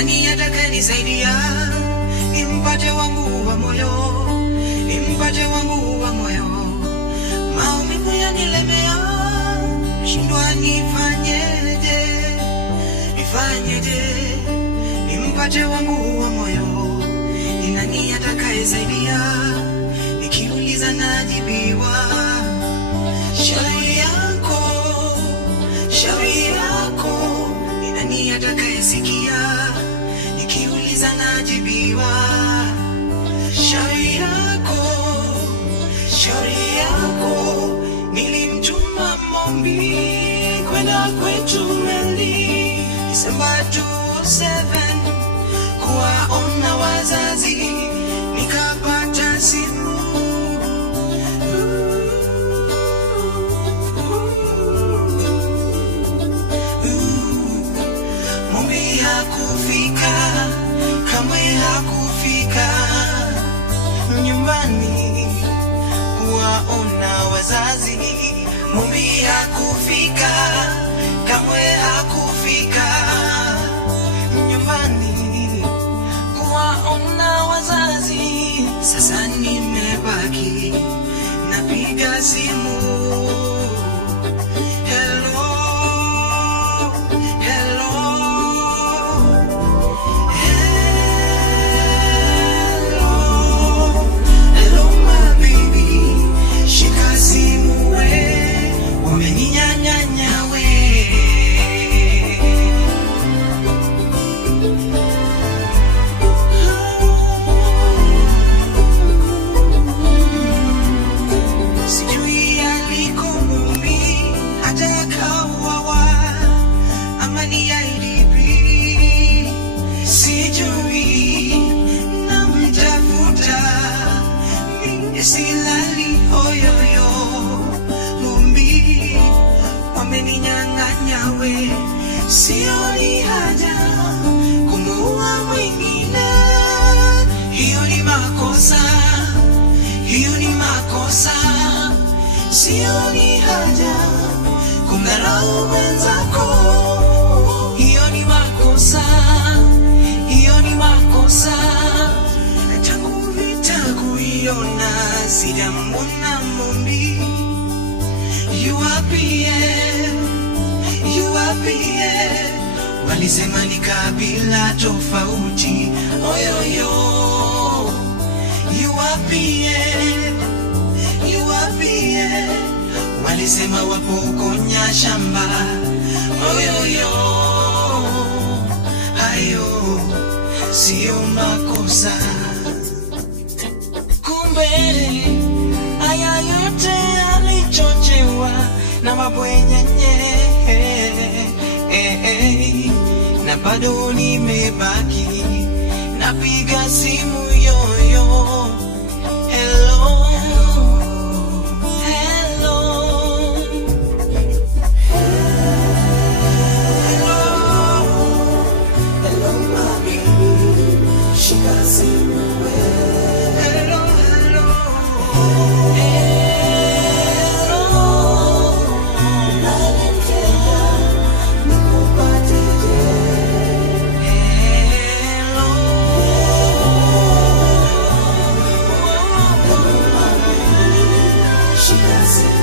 nani atakayenisaidia? Nimpate wangu wa moyo, nimpate wangu wa moyo. Maumivu yanilemea, nashindwa nifanyeje, nifanyeje? Nimpate wangu wa moyo, ni nani atakayesaidia? Nikiuliza najibiwa, shauri yako, shauri yako. Ni nani atakayesikia? Nikiuliza najibiwa, shauri yako, shauri yako. Nilimtuma mombi kwenda kwetu Meli December 2007 kuwaona wazazi, nikapata simu mombi hakufika, kamwe hakufika nyumbani kuwaona wazazi. Mombi hakufika, kamwe hakufika nyumbani kuwaona wazazi. Sasa nimebaki napiga simu, hello, hello, hello, hello my baby, shika simu we, umeninyanyanya we. Sijui aliko Mumbi, atakawawa amani ya ilipi, sijui namtafuta, mimi silali oyoyo. Mumbi wameninyang'anya we, sioni haja kumuua mwingine. Hiyo ni makosa, hiyo ni makosa. Sioni haja kumdharau mwenzako. Hiyo ni makosa, hiyo ni makosa. Tangu vita kuiona sijamwona Mumbi. UAPA walisema ni kabila tofauti, oyoyo. UAPA walisema wapokonya shamba, oyoyo. Hayo sio makosa. Kumbe haya yote yalichochewa na mabwenyenye, na bado nimebaki napiga simu yoyo. Hello, hello, hello, hello mami, shika simu we. Hello, hello, hello, nampenda nikupatije. Hello, hello mami, shika simu.